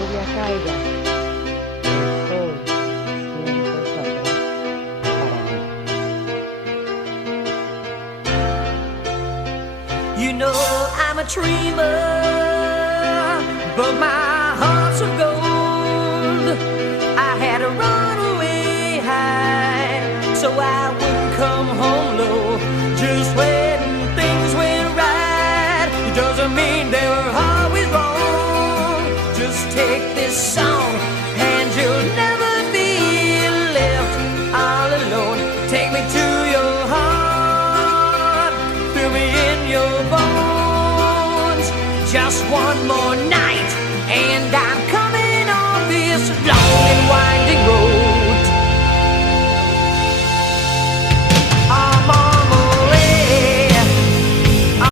lluvia caiga, el sol siempre saldrá para mí. You know I'm a dreamer, but my heart's of gold. I had to run away high, so I wouldn't come home low. Just when things went right, it doesn't mean they were always wrong. Just take this song and you'll never be left all alone. Take me to your heart, fill me in your bones. Just one more night and I'm